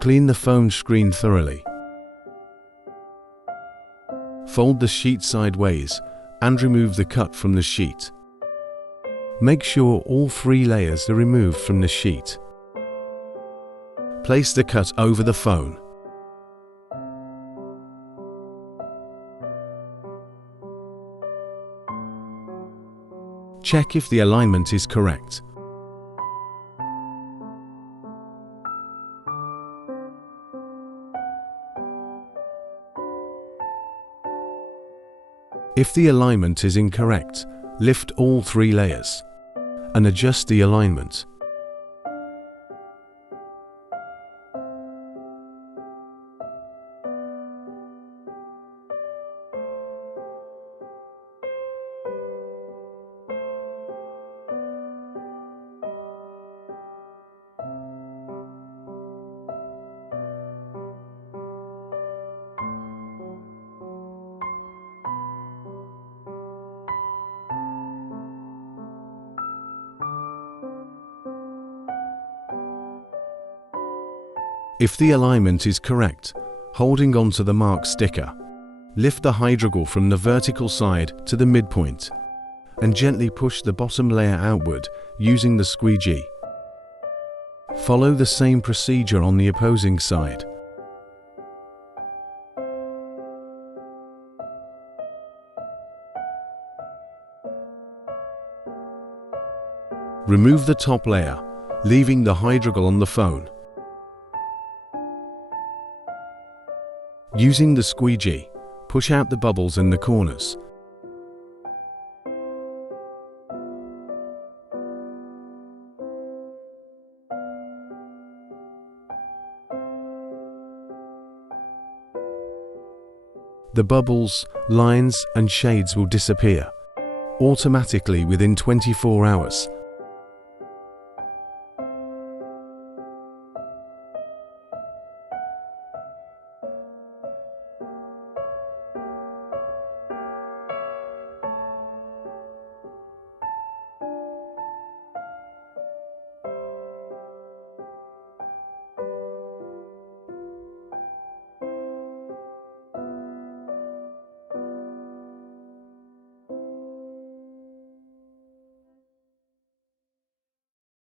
Clean the phone screen thoroughly. Fold the sheet sideways and remove the cut from the sheet. Make sure all 3 layers are removed from the sheet. Place the cut over the phone. Check if the alignment is correct. If the alignment is incorrect, lift all 3 layers and adjust the alignment. If the alignment is correct, holding onto the mark sticker, lift the hydrogel from the vertical side to the midpoint and gently push the bottom layer outward using the squeegee. Follow the same procedure on the opposing side. Remove the top layer, leaving the hydrogel on the phone. Using the squeegee, push out the bubbles in the corners. The bubbles, lines and shades will disappear automatically within 24 hours.